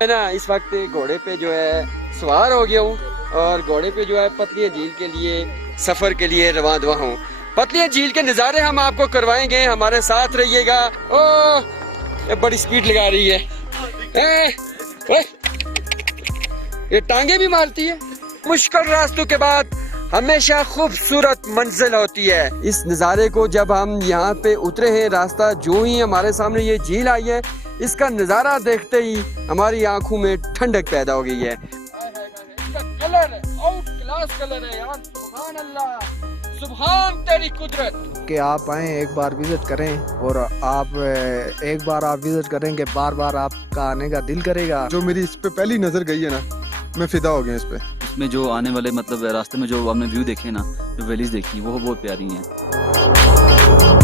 मैं ना इस वक्त घोड़े पे जो है सवार हो गया हूँ और घोड़े पे जो है पतली झील के लिए सफर के लिए रवां दवा हूँ। पतली झील के नज़ारे हम आपको करवाएंगे, हमारे साथ रहिएगा। ओ ये बड़ी स्पीड लगा रही है, ये टांगे भी मारती है। मुश्किल रास्तों के बाद हमेशा खूबसूरत मंजिल होती है। इस नज़ारे को जब हम यहाँ पे उतरे हैं, रास्ता जो ही हमारे सामने ये झील आई है, इसका नज़ारा देखते ही हमारी आंखों में ठंडक पैदा हो गई है। इसका कलर आउट क्लास कलर है यार, सुभान अल्लाह, सुभान तेरी कुदरत। कि आप आए एक बार विजिट करें और आप एक बार आप विजिट करेंगे, बार बार आपका आने का दिल करेगा। जो मेरी इस पे पहली नजर गई है ना, मैं फिदा हो गया इस पे। इसमें जो आने वाले मतलब रास्ते में जो हमने व्यू देखे ना, जो वैलीज देखी वो बहुत प्यारी हैं।